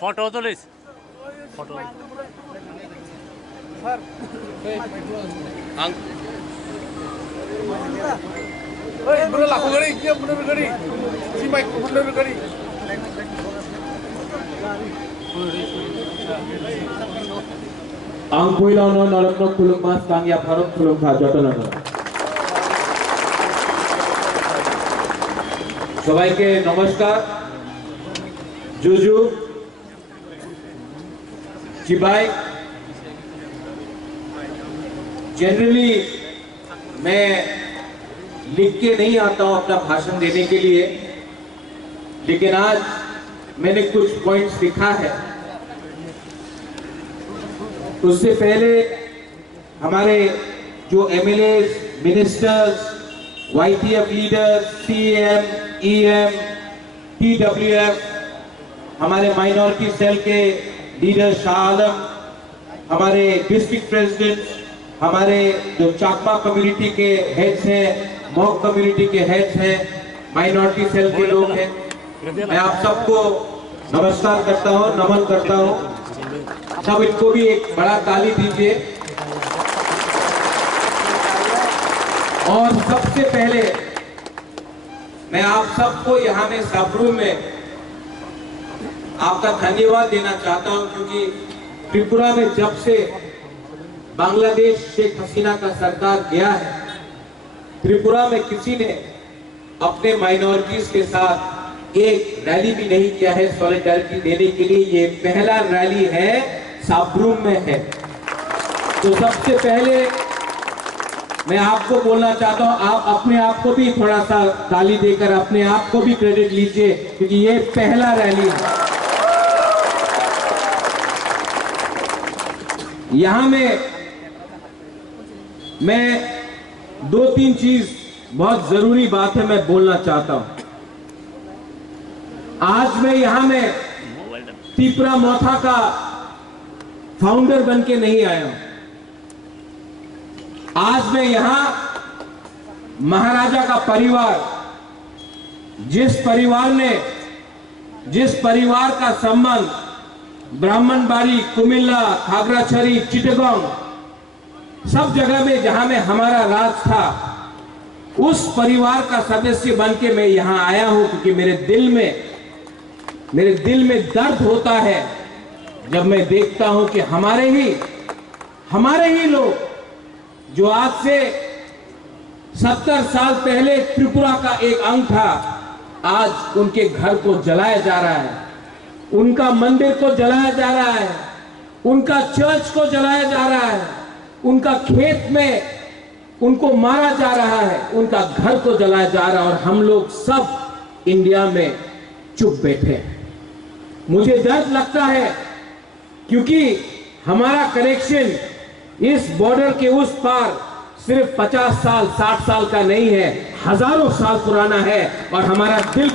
Photo तुलिस photo bener laku gari, iya bener gari. Si Mike bener gari. Ang kuilano nalokno kulung mas kang ya pharok kulung kha jotono সবাইকে নমস্কার জুজু चिबाई generally मैं लिख के नहीं आता हूं अपना भाषण देने के लिए, लेकिन आज मैंने कुछ पॉइंट्स लिखा है। उससे पहले हमारे जो MLAs, ministers, YTF leader, CM, EM, TWF, हमारे माइनॉरिटी सेल के लीडर शाह आलम, हमारे डिस्ट्रिक्ट प्रेसिडेंट, हमारे जो चाकमा कम्युनिटी के हेड्स हैं, मॉक कम्युनिटी के हेड्स हैं, माइनॉरिटी सेल के लोग हैं, मैं आप सबको नमस्कार करता हूं, नमन करता हूं। सब इनको भी एक बड़ा ताली दीजिए। और सबसे पहले मैं आप सबको यहाँ में सबरूम में आपका धन्यवाद देना चाहता हूं, क्योंकि त्रिपुरा में जब से बांग्लादेश शेख हसीना का सरकार गया है, त्रिपुरा में किसी ने अपने माइनॉरिटीज के साथ एक रैली भी नहीं किया है सॉलिडारिटी देने के लिए। ये पहला रैली है, साबरूम में है। तो सबसे पहले मैं आपको बोलना चाहता हूं, आप अपने आप को भी थोड़ा सा ताली देकर अपने आप को भी क्रेडिट लीजिए, क्योंकि ये पहला रैली है। यहां में मैं दो तीन चीज बहुत जरूरी बात है मैं बोलना चाहता हूं। आज मैं यहां में त्रिपुरा मोथा का फाउंडर बन के नहीं आया हूं। आज मैं यहां महाराजा का परिवार, जिस परिवार का संबंध ब्राह्मणबाड़ी, कुमिल्ला, खागराछड़ी, चिटगांव सब जगह में जहां में हमारा राज था, उस परिवार का सदस्य बन के मैं यहां आया हूं, क्योंकि मेरे दिल में दर्द होता है जब मैं देखता हूं कि हमारे ही लोग जो आज से 70 साल पहले त्रिपुरा का एक अंग था, आज उनके घर को जलाया जा रहा है, उनका मंदिर को जलाया जा रहा है, उनका चर्च को जलाया जा रहा है, उनका खेत में उनको मारा जा रहा है, उनका घर को जलाया जा रहा है, और हम लोग सब इंडिया में चुप बैठे हैं। मुझे दर्द लगता है, क्योंकि हमारा कनेक्शन इस बॉर्डर के उस पार सिर्फ 50 साल 60 साल का नहीं है, हजारों साल पुराना है। और हमारे दिल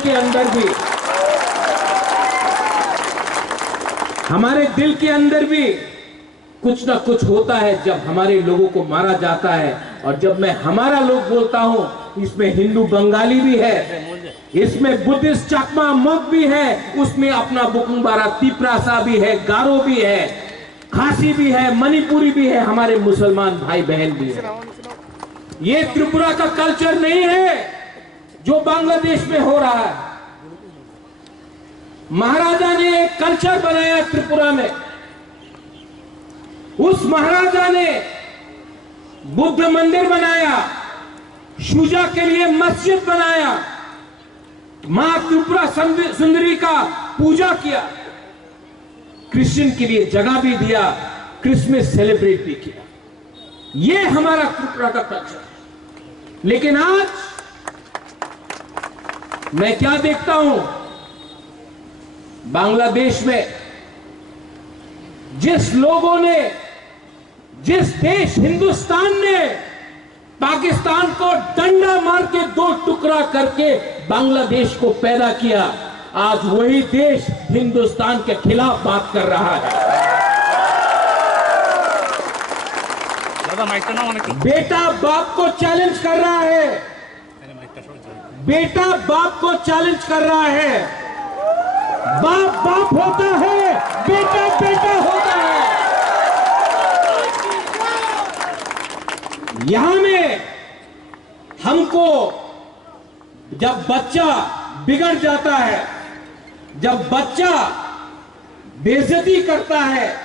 के अंदर भी कुछ ना कुछ होता है जब हमारे लोगों को मारा जाता है। और जब मैं हमारा लोग बोलता हूं, इसमें हिंदू बंगाली भी है, इसमें बुद्धिस्ट चाकमा मग भी है, उसमें अपना बुकुंबारा तिपरासा भी है, गारो भी है, खासी भी है, मणिपुरी भी है, हमारे मुसलमान भाई बहन भी है। ये त्रिपुरा का कल्चर नहीं है जो बांग्लादेश में हो रहा है। महाराजा ने एक कल्चर बनाया त्रिपुरा में। उस महाराजा ने बुद्ध मंदिर बनाया, शुजा के लिए मस्जिद बनाया, मां त्रिपुरा सुंदरी का पूजा किया, क्रिश्चियन के लिए जगह भी दिया, क्रिसमस सेलिब्रेट भी किया। ये हमारा त्रिपुरा का कल्चर है। लेकिन आज मैं क्या देखता हूं, बांग्लादेश में जिस देश हिंदुस्तान ने पाकिस्तान को डंडा मार के 2 टुकड़ा करके बांग्लादेश को पैदा किया, आज वही देश हिंदुस्तान के खिलाफ बात कर रहा है। बेटा बाप को चैलेंज कर रहा है, बेटा बाप को चैलेंज कर रहा है। बाप बाप होता है, बेटा बेटा होता है। यहां में हमको जब बच्चा बिगड़ जाता है, जब बच्चा बेइज्जती करता है,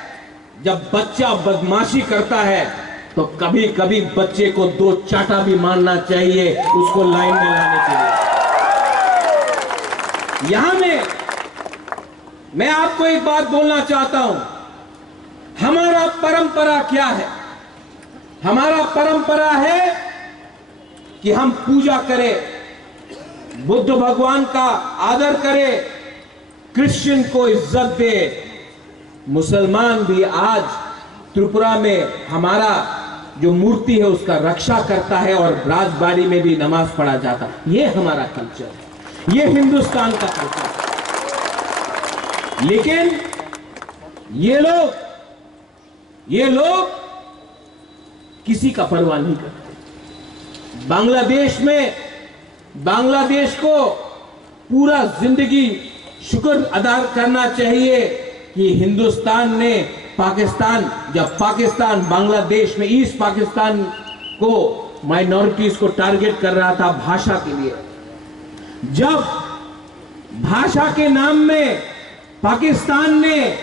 जब बच्चा बदमाशी करता है, तो कभी कभी बच्चे को 2 चाटा भी मारना चाहिए, उसको लाइन में लाने के लिए। यहां में मैं आपको एक बात बोलना चाहता हूं, हमारा परंपरा क्या है? हमारा परंपरा है कि हम पूजा करें, बुद्ध भगवान का आदर करें, क्रिश्चियन को इज्जत दे। मुसलमान भी आज त्रिपुरा में हमारा जो मूर्ति है उसका रक्षा करता है और राजबाड़ी में भी नमाज पढ़ा जाता है। ये हमारा कल्चर है, ये हिंदुस्तान का कल्चर है। लेकिन ये लोग किसी का परवाह नहीं करते। बांग्लादेश को पूरा जिंदगी शुक्र अदा करना चाहिए कि हिंदुस्तान ने जब पाकिस्तान बांग्लादेश में ईस्ट पाकिस्तान को माइनॉरिटीज को टारगेट कर रहा था भाषा के लिए, जब भाषा के नाम में पाकिस्तान ने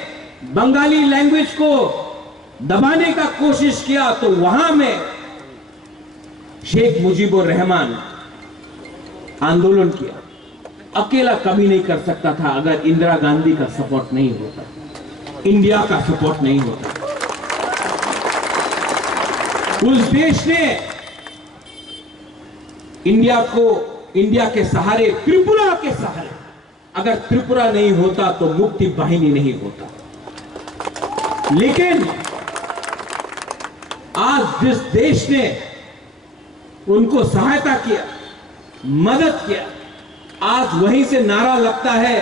बंगाली लैंग्वेज को दबाने का कोशिश किया, तो वहां में शेख मुजीबुर रहमान आंदोलन किया। अकेला कभी नहीं कर सकता था अगर इंदिरा गांधी का सपोर्ट नहीं होता, इंडिया का सपोर्ट नहीं होता। उस देश ने इंडिया के सहारे, त्रिपुरा के सहारे, अगर त्रिपुरा नहीं होता तो मुक्ति वाहिनी नहीं होता। लेकिन आज जिस देश ने उनको सहायता किया, मदद किया, आज वहीं से नारा लगता है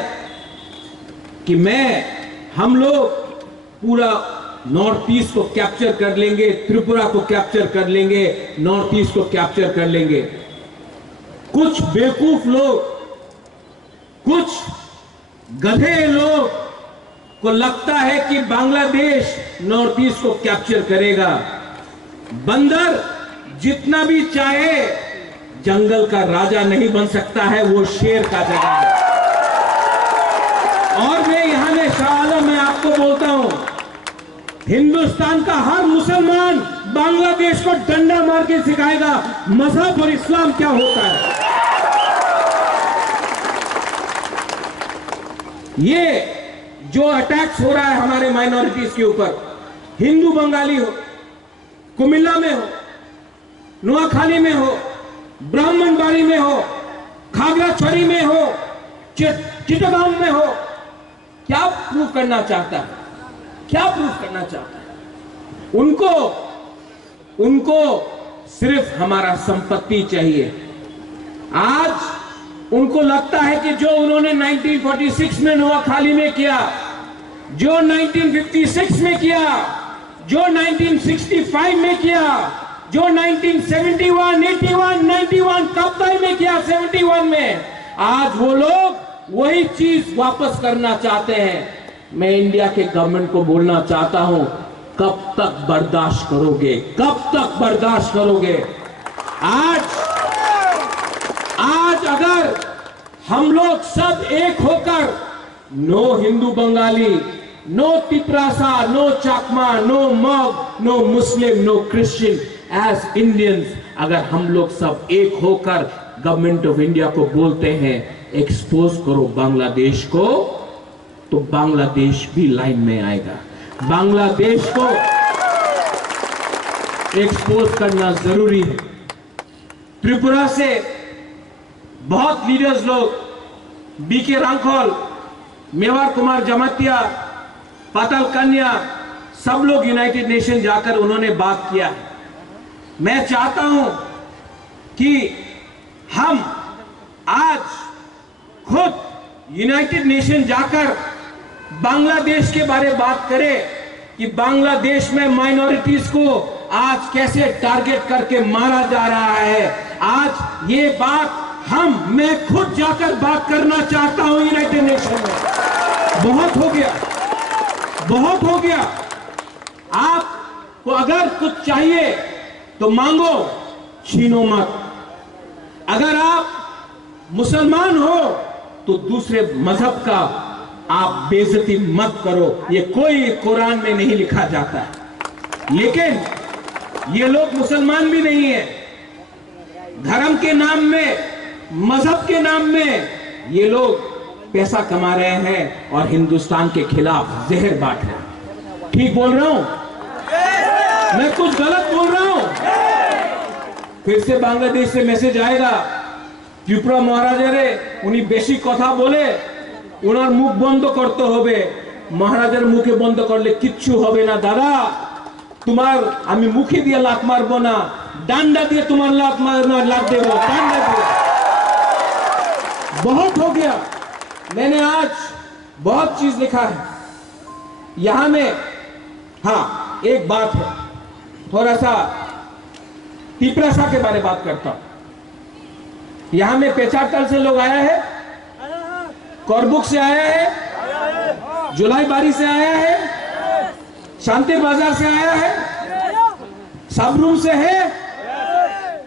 कि हम लोग पूरा नॉर्थ ईस्ट को कैप्चर कर लेंगे, त्रिपुरा को कैप्चर कर लेंगे, नॉर्थ ईस्ट को कैप्चर कर लेंगे। कुछ बेवकूफ लोग, कुछ गधे लोग को लगता है कि बांग्लादेश नॉर्थ ईस्ट को कैप्चर करेगा। बंदर जितना भी चाहे जंगल का राजा नहीं बन सकता है, वो शेर का जगह है। और मैं यहां में शाह आलम मैं आपको बोलता हूं, हिंदुस्तान का हर मुसलमान बांग्लादेश को डंडा मार के सिखाएगा मजहब और इस्लाम क्या होता है। ये जो अटैक्स हो रहा है हमारे माइनॉरिटीज के ऊपर, हिंदू बंगाली हो, कुमिल्ला में हो, नुआखाली में हो, ब्राह्मणबाड़ी में हो, खागराछड़ी में हो, चिटगांव में हो, क्या प्रूव करना चाहता है? क्या प्रूव करना चाहता है? उनको सिर्फ हमारा संपत्ति चाहिए। आज उनको लगता है कि जो उन्होंने 1946 में नुआखाली में किया, जो 1956 में किया, जो 1965 में किया, जो 1971, 81, 91 कब्ताई में किया, 71 में, आज वो लोग वही चीज वापस करना चाहते हैं। मैं इंडिया के गवर्नमेंट को बोलना चाहता हूं, कब तक बर्दाश्त करोगे? कब तक बर्दाश्त करोगे? आज अगर हम लोग सब एक होकर, no Hindu Bengali, no Tiprasa, no Chakma, no Mog, no Muslim, no Christian, as Indians, अगर हम लोग सब एक होकर गवर्नमेंट ऑफ इंडिया को बोलते हैं एक्सपोज करो बांग्लादेश को, तो बांग्लादेश भी लाइन में आएगा। बांग्लादेश को एक्सपोज करना जरूरी है। त्रिपुरा से बहुत लीडर्स लोग, बीके रांखोल, मेवार कुमार जमातिया, पाताल कन्या, सब लोग यूनाइटेड नेशन जाकर उन्होंने बात किया। मैं चाहता हूं कि हम आज खुद यूनाइटेड नेशन जाकर बांग्लादेश के बारे में बात करें कि बांग्लादेश में माइनॉरिटीज को आज कैसे टारगेट करके मारा जा रहा है। आज ये बात मैं खुद जाकर बात करना चाहता हूं यूनाइटेड नेशन में। बहुत हो गया, बहुत हो गया। आपको अगर कुछ चाहिए तो मांगो, छीनो मत। अगर आप मुसलमान हो तो दूसरे मजहब का आप बेइज्जती मत करो। ये कोई कुरान में नहीं लिखा जाता है। लेकिन ये लोग मुसलमान भी नहीं है, धर्म के नाम में, मजहब के नाम में ये लोग पैसा कमा रहे हैं और हिंदुस्तान के खिलाफ जहर बांट रहे हैं। ठीक बोल रहा हूं? मैं कुछ गलत बोल रहा हूं? फिर से बांग्लादेश से मैसेज आएगा, त्रिपुरा महाराजा रे उन्हीं बेशी कथा बोले, उनार मुख बंद करते होबे। महाराजार मुखे बंद करले किच्छु होबे ना दादा, तुम्हार आमी मुखे दिए लात मारबो ना, डांडा दिए तुम्हार लात देबो, डांडा दिए। बहुत हो गया। मैंने आज बहुत चीज लिखा है यहां में। हाँ, एक बात है, थोड़ा सा तिपरासा के बारे में बात करता हूं। यहां में पेचारताल से लोग आया है, करबुक से आया है, जुलाईबारी से आया है, शांति बाजार से आया है, सबरूम से है,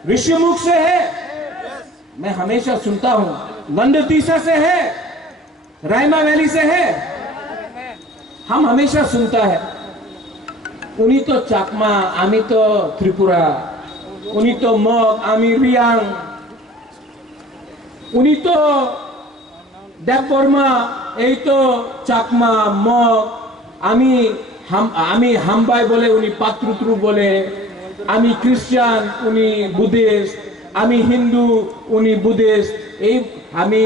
ऋषिमुख से है। मैं हमेशा सुनता हूं, गंडतीसा से है, रायमा वैली से है। हम हमेशा सुनता है उन्हीं तो चाकमा, आमी तो त्रिपुरा, उन्हीं तो मग, आमी रियांग, उन्हीं तो देवबर्मा, এই তো চাকমা, মগ, আমি হামবাই বলে, উনি পাত্রুত্রু বলে, আমি খ্রিস্টান, উনি বুদ্ধিস্ট, আমি হিন্দু, উনি বুদ্ধিস্ট, আমি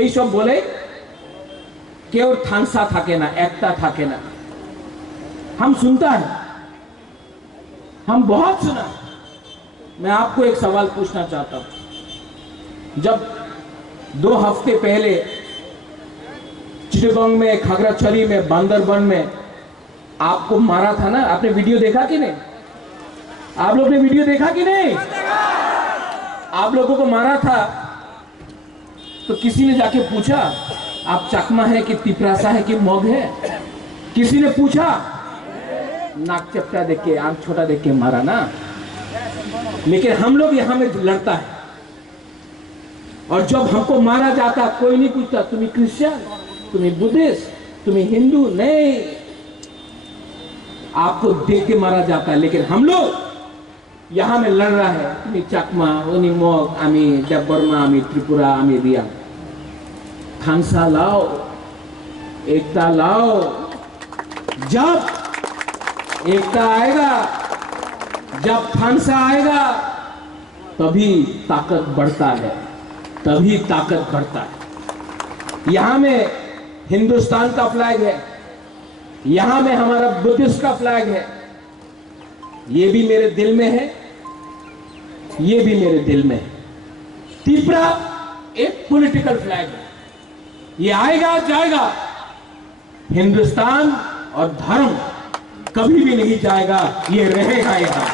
এই সব বলে কেউ থানসা থাকে না, একটা থাকে না। हम सुनता है, हम बहुत सुना। मैं आपको एक सवाल पूछना चाहता हूं। जब 2 हफ्ते पहले चिटगांव में, खागड़ाछड़ी में, बांदरबन में आपको मारा था ना, आपने वीडियो देखा कि नहीं? आप लोग ने वीडियो देखा कि नहीं? आप लोगों को मारा था तो किसी ने जाके पूछा आप चकमा है कि तिपरासा है कि मग है? किसी ने पूछा? नाक चपटा देख के, आंख छोटा देख के मारा ना। लेकिन हम लोग यहां में लड़ता है, और जब हमको मारा जाता कोई नहीं पूछता तुम्हें क्रिश्चियन, तुम्हें बुद्धिस्ट, तुम्हें हिंदू, नहीं, आपको देख के मारा जाता है। लेकिन हम लोग यहां में लड़ रहा है, तुम्हें चकमा, उन्हीं मग, आमी देवबर्मा, आमी त्रिपुरा, आमी रिया। खानसा लाओ, एकता लाओ। जब एकता आएगा, जब खानसा आएगा, तभी ताकत बढ़ता है, तभी ताकत बढ़ता है। यहां में हिंदुस्तान का फ्लैग है, यहां में हमारा बुद्धिस्ट का फ्लैग है। ये भी मेरे दिल में है, ये भी मेरे दिल में है। त्रिपुरा एक पॉलिटिकल फ्लैग है, ये आएगा जाएगा। हिंदुस्तान और धर्म कभी भी नहीं जाएगा, ये रहेगा यहां।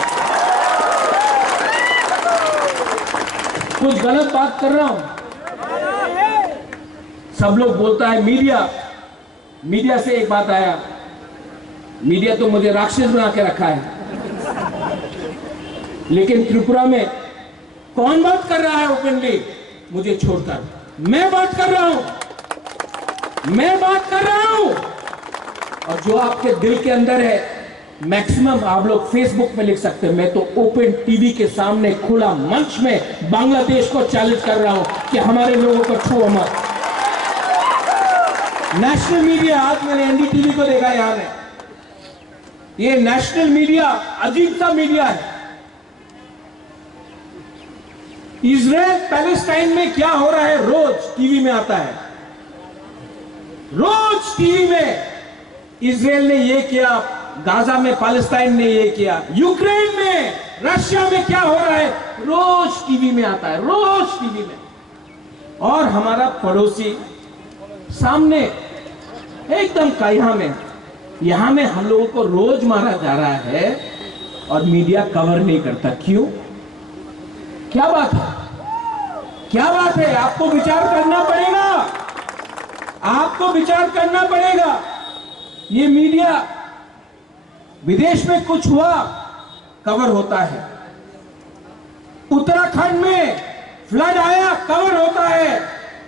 कुछ गलत बात कर रहा हूं? सब लोग बोलता है मीडिया से एक बात आया, मीडिया तो मुझे राक्षस बना के रखा है। लेकिन त्रिपुरा में कौन बात कर रहा है ओपनली मुझे छोड़कर? मैं बात कर रहा हूं, मैं बात कर रहा हूं। और जो आपके दिल के अंदर है, मैक्सिमम आप लोग फेसबुक में लिख सकते हैं। मैं तो ओपन टीवी के सामने खुला मंच में बांग्लादेश को चैलेंज कर रहा हूं कि हमारे लोगों को छुओ मत। नेशनल मीडिया, आज मैंने एनडीटीवी को देखा यहां में, ये नेशनल मीडिया अजीब सा मीडिया है। इजराइल पैलेस्टाइन में क्या हो रहा है रोज टीवी में आता है, रोज टीवी में इजराइल ने ये किया, गाजा में पैलेस्टाइन ने ये किया, यूक्रेन में, रशिया में क्या हो रहा है रोज टीवी में आता है, रोज टीवी में। और हमारा पड़ोसी सामने एकदम कायहा में, यहां में हम लोगों को रोज मारा जा रहा है और मीडिया कवर नहीं करता। क्यों? क्या बात है? क्या बात है? आपको विचार करना पड़ेगा, आपको विचार करना पड़ेगा। ये मीडिया विदेश में कुछ हुआ कवर होता है, उत्तराखंड में फ्लड आया कवर होता है,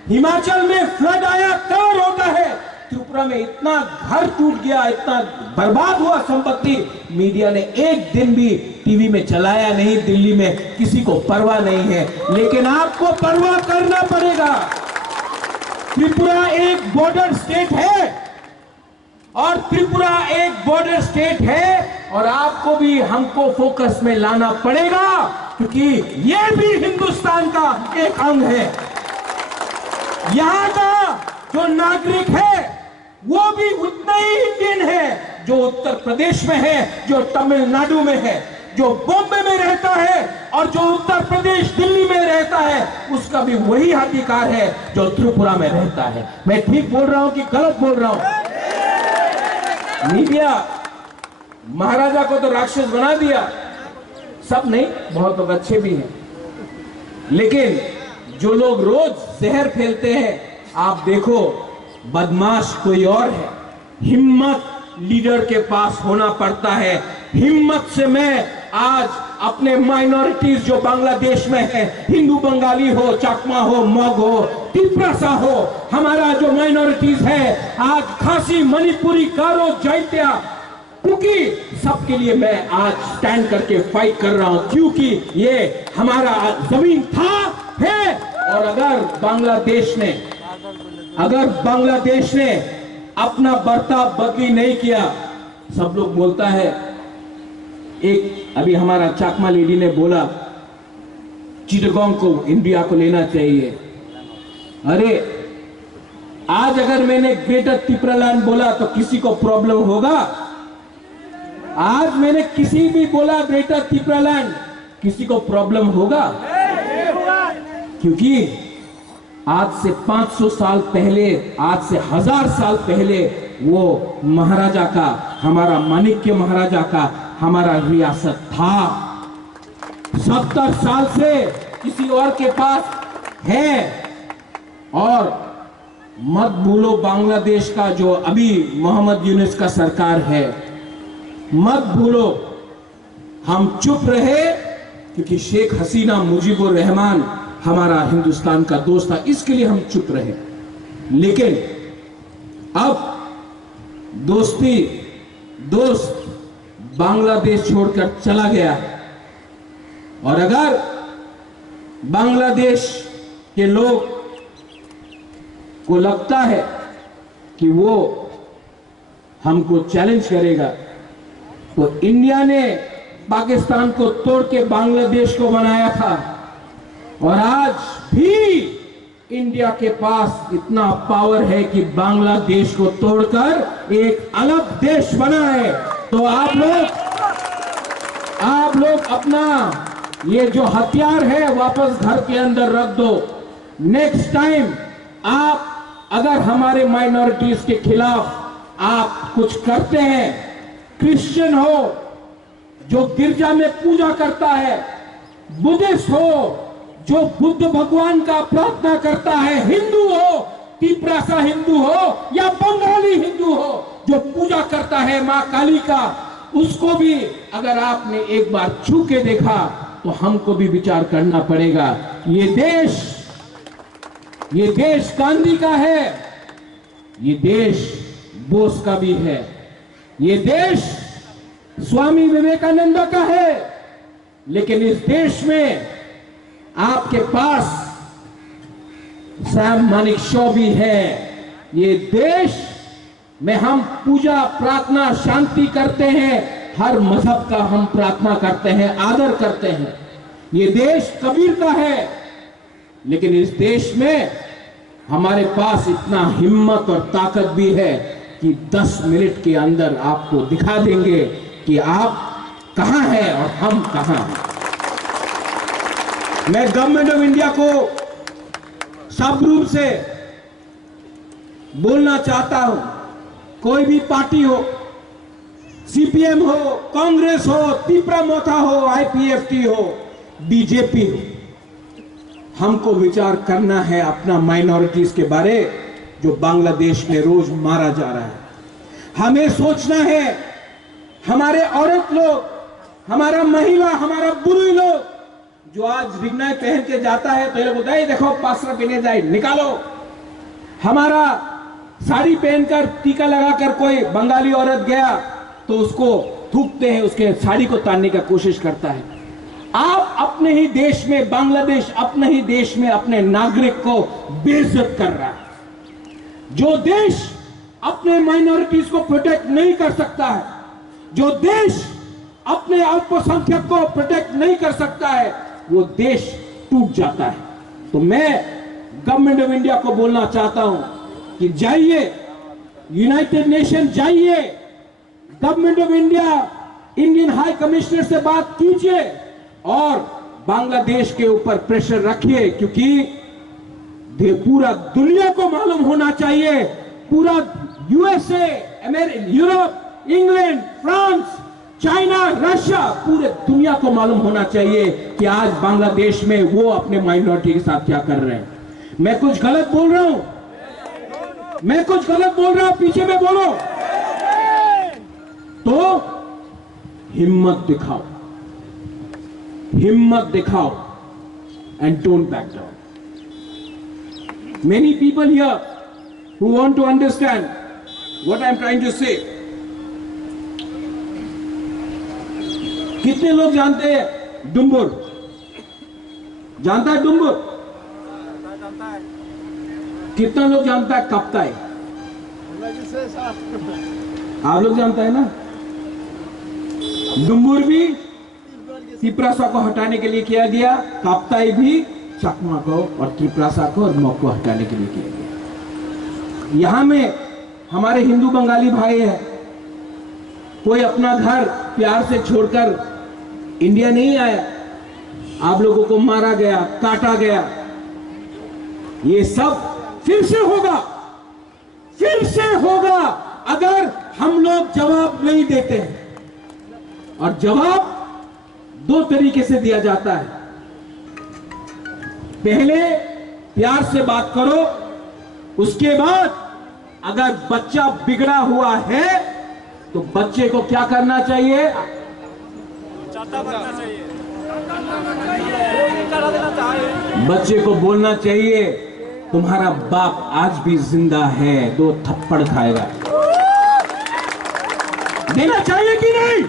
हिमाचल में फ्लड आया कवर होता है, त्रिपुरा में इतना घर टूट गया, इतना बर्बाद हुआ संपत्ति, मीडिया ने एक दिन भी टीवी में चलाया नहीं। दिल्ली में किसी को परवाह नहीं है, लेकिन आपको परवाह करना पड़ेगा। त्रिपुरा एक बॉर्डर स्टेट है और त्रिपुरा एक बॉर्डर स्टेट है और आपको भी हमको फोकस में लाना पड़ेगा, क्योंकि यह भी हिंदुस्तान का एक अंग है। यहां का जो नागरिक है वो भी उतना ही इंडियन है जो उत्तर प्रदेश में है, जो तमिलनाडु में है, जो बॉम्बे में रहता है और जो उत्तर प्रदेश दिल्ली में रहता है, उसका भी वही अधिकार है जो त्रिपुरा में रहता है। मैं ठीक बोल रहा हूं कि गलत बोल रहा हूं? मीडिया महाराजा को तो राक्षस बना दिया, सब नहीं, बहुत लोग अच्छे भी हैं, लेकिन जो लोग रोज जहर फैलते हैं, आप देखो बदमाश कोई और है। हिम्मत लीडर के पास होना पड़ता है। हिम्मत से मैं आज अपने माइनॉरिटीज जो बांग्लादेश में है, हिंदू बंगाली हो, चाकमा हो, मग हो, तिप्रासा हो, हमारा जो माइनॉरिटीज है आज खासी, मणिपुरी, गारो, जैत्या, क्योंकि सबके लिए मैं आज स्टैंड करके फाइट कर रहा हूं, क्योंकि ये हमारा जमीन था, है। और अगर बांग्लादेश ने अपना बर्ताव बदली नहीं किया, सब लोग बोलता है, एक अभी हमारा चाकमा लेडी ने बोला चिटगांव को इंडिया को लेना चाहिए। अरे आज अगर मैंने ग्रेटर त्रिपुरालैंड बोला तो किसी को प्रॉब्लम होगा? आज मैंने किसी भी बोला ग्रेटर त्रिपुरालैंड, किसी को प्रॉब्लम होगा? क्योंकि आज से 500 साल पहले, आज से 1000 साल पहले वो महाराजा का, हमारा माणिक्य महाराजा का हमारा रियासत था। 70 साल से किसी और के पास है। और मत भूलो बांग्लादेश का जो अभी मोहम्मद यूनुस का सरकार है, मत भूलो। हम चुप रहे क्योंकि शेख हसीना मुजीबुर रहमान हमारा हिंदुस्तान का दोस्त था, इसके लिए हम चुप रहे। लेकिन अब दोस्त बांग्लादेश छोड़कर चला गया है, और अगर बांग्लादेश के लोग को लगता है कि वो हमको चैलेंज करेगा, तो इंडिया ने पाकिस्तान को तोड़ के बांग्लादेश को बनाया था, और आज भी इंडिया के पास इतना पावर है कि बांग्लादेश को तोड़कर एक अलग देश बनाए। तो आप लोग अपना ये जो हथियार है वापस घर के अंदर रख दो। नेक्स्ट टाइम आप अगर हमारे माइनॉरिटीज के खिलाफ आप कुछ करते हैं, क्रिश्चियन हो जो गिरजा में पूजा करता है, बुद्धिस्ट हो जो बुद्ध भगवान का प्रार्थना करता है, हिंदू हो, तिप्रासा हिंदू हो या बंगाली हिंदू हो जो पूजा करता है मां काली का, उसको भी अगर आपने एक बार छू के देखा तो हमको भी विचार करना पड़ेगा। ये देश गांधी का है, ये देश बोस का भी है, ये देश स्वामी विवेकानंद का है, लेकिन इस देश में आपके पास सैम मानेकशॉ भी है। ये देश में हम पूजा, प्रार्थना, शांति करते हैं, हर मजहब का हम प्रार्थना करते हैं, आदर करते हैं। ये देश कबीर का है, लेकिन इस देश में हमारे पास इतना हिम्मत और ताकत भी है कि 10 मिनट के अंदर आपको दिखा देंगे कि आप कहां हैं और हम कहां हैं। मैं गवर्नमेंट ऑफ इंडिया को सब रूप से बोलना चाहता हूं, कोई भी पार्टी हो, सीपीएम हो, कांग्रेस हो, तिपरा मोथा हो, आईपीएफटी हो, बीजेपी हो, हमको विचार करना है अपना माइनॉरिटीज के बारे, जो बांग्लादेश में रोज मारा जा रहा है। हमें सोचना है, हमारे औरत लोग, हमारा महिला, हमारा बुजुर्ग लोग जो आज रिगनाई पहन के जाता है तो ये लोग बोलते हैं देखो पासरा पहने जाए, निकालो। हमारा साड़ी पहनकर टीका लगाकर कोई बंगाली औरत गया तो उसको थूकते हैं, उसके साड़ी को तानने का कोशिश करता है। आप अपने ही देश में, बांग्लादेश अपने ही देश में अपने नागरिक को बेइज्जत कर रहा है। जो देश अपने माइनॉरिटीज को प्रोटेक्ट नहीं कर सकता है, जो देश अपने अल्पसंख्यक को प्रोटेक्ट नहीं कर सकता है, वो देश टूट जाता है। तो मैं गवर्नमेंट ऑफ इंडिया को बोलना चाहता हूं कि जाइए, यूनाइटेड नेशन जाइए, government of India, Indian high commissioner से बात कीजिए और बांग्लादेश के ऊपर प्रेशर रखिए, क्योंकि पूरा दुनिया को मालूम होना चाहिए, पूरा USA, Europe, England, France, China, Russia, पूरे दुनिया को मालूम होना चाहिए कि आज बांग्लादेश में वो अपने माइनॉरिटी के साथ क्या कर रहे हैं। मैं कुछ गलत बोल रहा हूं, मैं कुछ गलत बोल रहा हूं, पीछे में बोलो तो हिम्मत दिखाओ, हिम्मत दिखाओ and don't back down. Many people here who want to understand what I am trying to say. कितने लोग जानते हैं डुम्बुर? जानता है डुम्बुर? कितना लोग जानता है कप्ताई? आप लोग जानता है ना? डुम्बुर भी त्रिपुरासा को हटाने के लिए किया गया, कप्ताई भी चकमा को और त्रिपुरासा को और मग को हटाने के लिए किया गया। यहां में हमारे हिंदू बंगाली भाई है, कोई अपना घर प्यार से छोड़कर इंडिया नहीं आया, आप लोगों को मारा गया, काटा गया। ये सब फिर से होगा, फिर से होगा अगर हम लोग जवाब नहीं देते हैं। और जवाब दो तरीके से दिया जाता है। पहले प्यार से बात करो, उसके बाद अगर बच्चा बिगड़ा हुआ है तो बच्चे को क्या करना चाहिए? बच्चे को बोलना चाहिए तुम्हारा बाप आज भी जिंदा है, 2 थप्पड़ खाएगा। देना चाहिए कि नहीं?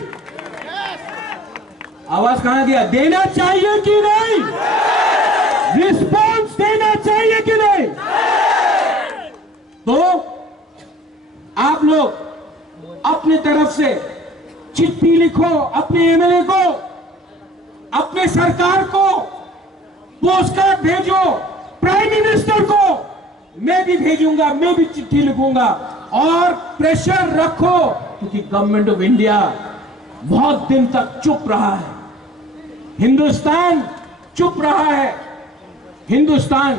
आवाज कहां गया? देना चाहिए कि नहीं? रिस्पॉन्स देना चाहिए कि नहीं? तो आप लोग अपने तरफ से चिट्ठी लिखो, अपने एमएलए को, अपने सरकार को पोस्टकार्ड भेजो, प्राइम मिनिस्टर को मैं भी भेजूंगा, मैं भी चिट्ठी लिखूंगा और प्रेशर रखो, क्योंकि गवर्नमेंट ऑफ इंडिया बहुत दिन तक चुप रहा है, हिंदुस्तान चुप रहा है। हिंदुस्तान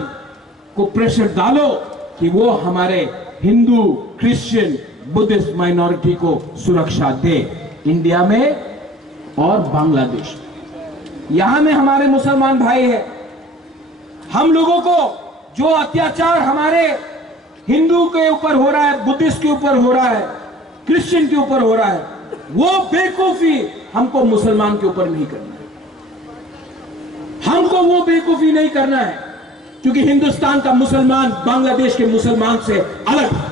को प्रेशर डालो कि वो हमारे हिंदू, क्रिश्चियन, बुद्धिस्ट माइनॉरिटी को सुरक्षा दे, इंडिया में और बांग्लादेश में। यहां में हमारे मुसलमान भाई है, हम लोगों को जो अत्याचार हमारे हिंदू के ऊपर हो रहा है, बुद्धिस्ट के ऊपर हो रहा है, क्रिश्चियन के ऊपर हो रहा है, वो बेवकूफी हमको मुसलमान के ऊपर नहीं करना है। हमको वो बेवकूफी नहीं करना है, क्योंकि हिंदुस्तान का मुसलमान बांग्लादेश के मुसलमान से अलग है।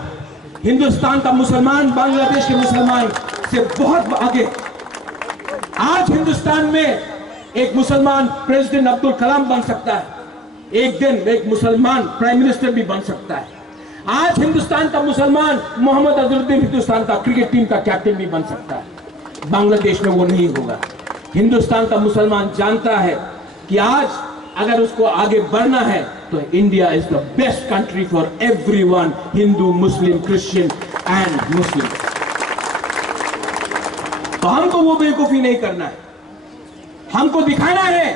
हिंदुस्तान का मुसलमान बांग्लादेश के मुसलमान से बहुत आगे। आज हिंदुस्तान में एक मुसलमान प्रेसिडेंट अब्दुल कलाम बन सकता है, एक दिन एक मुसलमान प्राइम मिनिस्टर भी बन सकता है। आज हिंदुस्तान का मुसलमान मोहम्मद अजहरुद्दीन हिंदुस्तान का क्रिकेट टीम का कैप्टन भी बन सकता है। बांग्लादेश में वो नहीं होगा। हिंदुस्तान का मुसलमान जानता है कि आज अगर उसको आगे बढ़ना है तो India is the best country for everyone, Hindu, Muslim, Christian and Muslim. तो हमको वो बेवकूफी नहीं करना है, हमको दिखाना है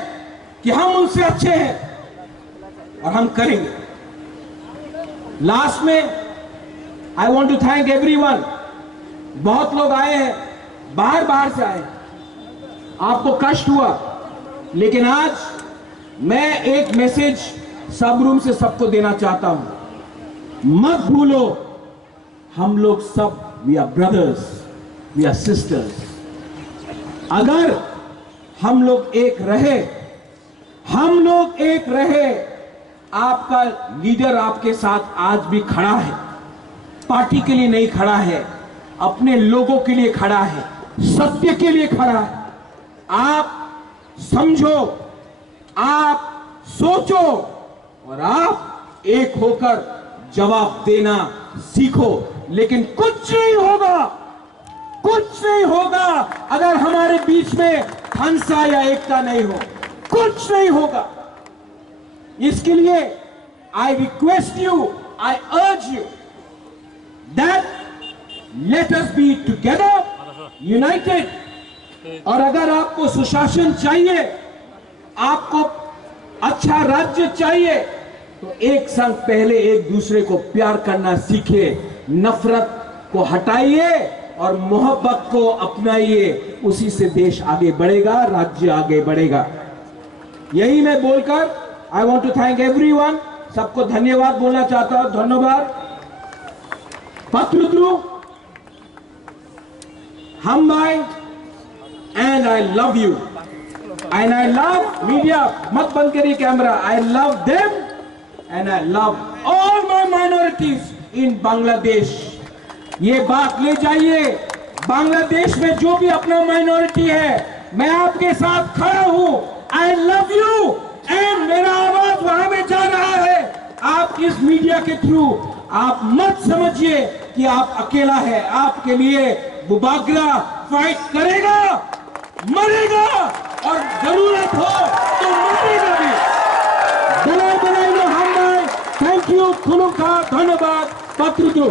कि हम उनसे अच्छे हैं और हम करेंगे। लास्ट में I want to thank everyone. बहुत लोग आए हैं, बाहर से आए, आपको कष्ट हुआ, लेकिन आज मैं एक मैसेज सब रूम से सबको देना चाहता हूं। मत भूलो, हम लोग सब we are brothers, we are sisters. अगर हम लोग एक रहे, आपका लीडर आपके साथ आज भी खड़ा है, पार्टी के लिए नहीं खड़ा है, अपने लोगों के लिए खड़ा है, सत्य के लिए खड़ा है। आप समझो, आप सोचो और आप एक होकर जवाब देना सीखो। लेकिन कुछ नहीं होगा अगर हमारे बीच में हंसा या एकता नहीं हो, कुछ नहीं होगा। इसके लिए I request you, I urge you that let us be together, United. और अगर आपको सुशासन चाहिए, आपको अच्छा राज्य चाहिए, तो एक संग पहले एक दूसरे को प्यार करना सीखिए, नफरत को हटाइए और मोहब्बत को अपनाइए। उसी से देश आगे बढ़ेगा, राज्य आगे बढ़ेगा। यही मैं बोलकर I want to thank everyone, सबको धन्यवाद बोलना चाहता हूं। धन्यवाद पत्रद्रु, हम भाई, and I love you and I love media. मत बंद करिए camera. I love them and I love all my minorities in Bangladesh. ये बात ले जाइए, बांग्लादेश में जो भी अपना माइनॉरिटी है, मैं आपके साथ खड़ा हूं। आई लव यू एंड मेरा आवाज वहां में जा रहा है। आप इस मीडिया के थ्रू आप मत समझिए कि आप अकेला है। आपके लिए बुबागरा फाइट करेगा, मरेगा और जरूरत हो तो मरेगा भी। बड़े बड़े हम। थैंक यू, खुलूं का धन्यवाद। पत्रद्रु।